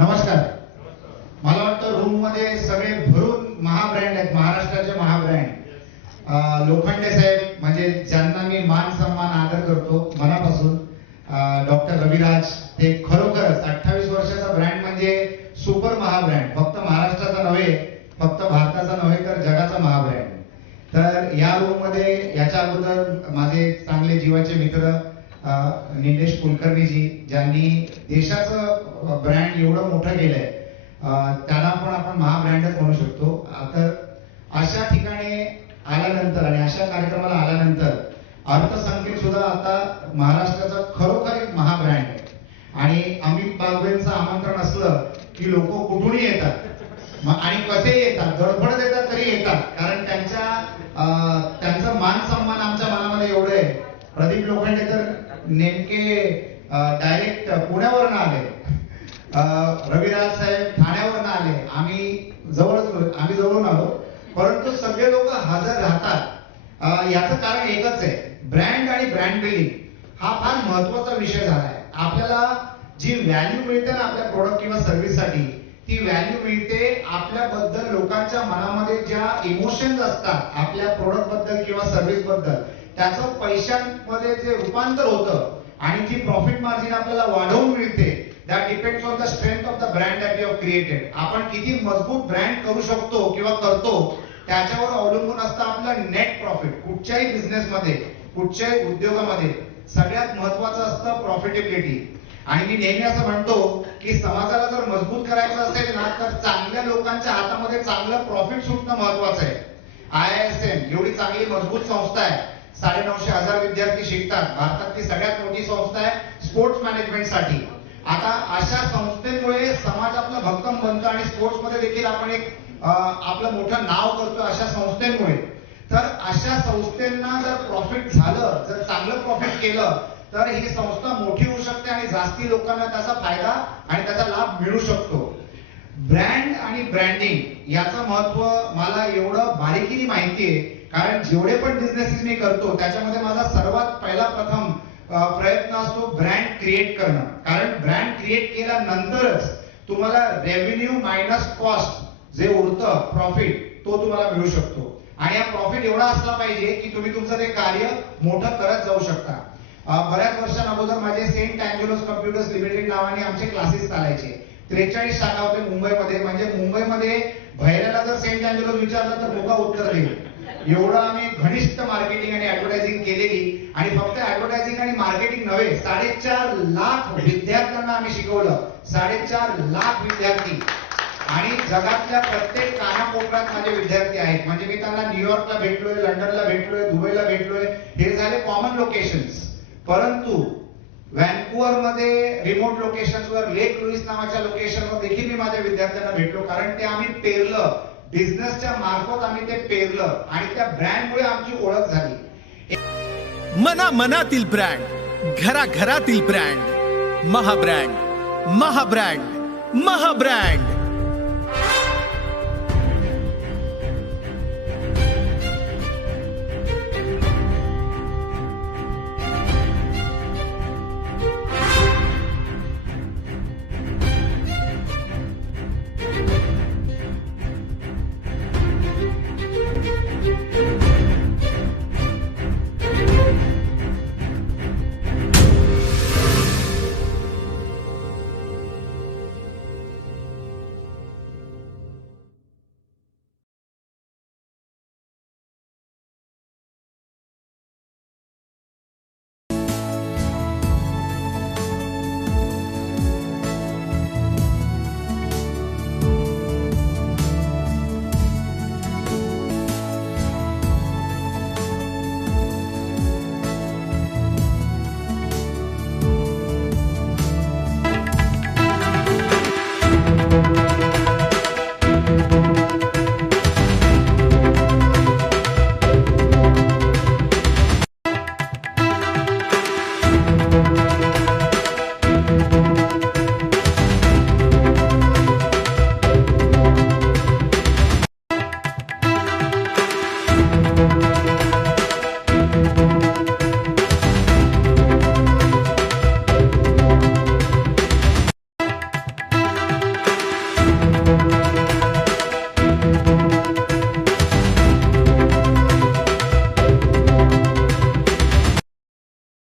नमस्कार. मला वाटतं रूम मध्ये सगळे भरून महाब्रँड आहेत, महाराष्ट्राचे महाब्रँड. लोखंडे साहेब म्हणजे ज्यांना मी मान सन्मान आदर करतो मनापासून, डॉक्टर रविराज, ते खरोखरच 28 वर्षाचा ब्रँड म्हणजे सुपर महाब्रँड. फक्त महाराष्ट्राचा नव्हे, फक्त भारताचा नव्हे तर जगाचा महाब्रँड. तर या रूम मध्ये याच्या अगोदर माझे चांगले जीवाचे मित्र निलेश कुलकर्णीजी, ज्यांनी देशाचं ब्रँड एवढं मोठं केलंय, त्यांना पण आपण महाब्रँडच म्हणू शकतो. तर अशा ठिकाणी आल्यानंतर आणि अशा कार्यक्रमाला आल्यानंतर अर्थसंकेत सुद्धा आता महाराष्ट्राचा खरोखर एक महाब्रँड आहे. आणि अमित बागवेंचं आमंत्रण असलं की लोक कुठूनही येतात आणि कसे येतात, धडपडत येतात तरी येतात, कारण त्यांचा मान सन्मान आमच्या मनामध्ये एवढं आहे. प्रदीप लोखंडे तर नेमके डायरेक्ट पुण्यावरून आले, रविराज साहेब ठाण्यावरून आले, आम्ही जवळून आलो, परंतु सगळे लोक हजर राहतात. याचं कारण एकच आहे, ब्रँड आणि ब्रँड बिल्डिंग हा फार महत्वाचा विषय झाला आहे. आपल्याला जी व्हॅल्यू मिळते ना आपल्या प्रोडक्ट किंवा सर्व्हिससाठी, ती व्हॅल्यू मिळते आपल्याबद्दल लोकांच्या मनामध्ये ज्या इमोशन्स असतात आपल्या प्रोडक्ट बद्दल किंवा सर्व्हिस बद्दल, त्याचं पैशांमध्ये जे रूपांतर होतं आणि जी प्रॉफिट मार्जिन आपल्याला वाढवून मिळते, that depends on the strength of the brand that you have created. आपण किती मजबूत ब्रँड करू शकतो किंवा करतो त्याच्यावर अवलंबून असतं आपलं नेट प्रॉफिट. कुठच्याही बिझनेसमध्ये, कुठच्याही उद्योगामध्ये सगळ्यात महत्वाचं असतं प्रॉफिटेबिलिटी. आणि मी नेहमी असं म्हणतो की समाजाला जर मजबूत करायचं असेल ना, तर चांगल्या लोकांच्या हातामध्ये चांगलं प्रॉफिट सुटणं महत्वाचं आहे. IISM एवढी चांगली मजबूत संस्था आहे, 950,000 विद्यार्थी शिकतात, भारतातली सगळ्यात मोठी संस्था आहे स्पोर्ट्स मॅनेजमेंटसाठी. आता अशा संस्थेमुळे समाज आपला भक्कम बनतो आणि स्पोर्ट्स मध्ये देखील आपण एक आपलं मोठं नाव करतो अशा संस्थेमुळे. तर अशा संस्थेंना जर प्रॉफिट झालं, जर चांगलं प्रॉफिट केलं, तर ही संस्था मोठी होऊ शकते आणि जास्ती लोकांना त्याचा फायदा आणि त्याचा लाभ मिळू शकतो. ब्रँड आणि ब्रँडिंग याचं महत्व मला एवढं बारीकीने माहिती आहे, कारण जेवढे पण बिझनेसेस मी करतो त्याच्यामध्ये माझा सर्वात पहिला प्रथम प्रयत्न असतो ब्रँड क्रिएट करणं. कारण ब्रँड क्रिएट केल्यानंतरच तुम्हाला रेव्हेन्यू मायनस कॉस्ट जे उरतं प्रॉफिट, तो तुम्हाला मिळू शकतो. आणि हा प्रॉफिट एवढा असला पाहिजे की तुम्ही तुमचं ते कार्य मोठं करत जाऊ शकता. बऱ्याच वर्षांअगोदर माझे सेंट अँजेलोस कम्प्युटर्स लिमिटेड नावाने आमचे क्लासेस चालायचे. 43 शाखा होते मुंबईमध्ये. म्हणजे मुंबईमध्ये भैऱ्याला जर सेंट अँजेलोस विचारलं तर लोक उत्तर देईल. एवढं आम्ही घनिष्ठ मार्केटिंग आणि ऍडव्हर्टायझिंग केलेली. आणि फक्त ऍडव्हर्टायझिंग आणि मार्केटिंग नव्हे, 4.5 लाख विद्यार्थ्यांना आम्ही शिकवलं. 4.5 लाख विद्यार्थी. आणि जगातल्या प्रत्येक कानाकोपऱ्यात माझे विद्यार्थी आहेत. म्हणजे मी त्यांना न्यूयॉर्कला भेटलोय, लंडनला भेटलोय, दुबईला भेटलोय. हे झाले कॉमन लोकेशन्स. परंतु व्हॅन्कुव्हर मध्ये रिमोट लोकेशन्सवर, लेक लुईस नावाच्या लोकेशनवर देखील मी माझ्या विद्यार्थ्यांना भेटलो. कारण ते आम्ही पेरलं, बिझनेसच्या मार्फत आम्ही ते पेरलं आणि त्या ब्रँडमुळे आमची ओळख झाली. मनातील ब्रँड, घराघरातील ब्रँड, महाब्रँड, महाब्रँड, महाब्रँड.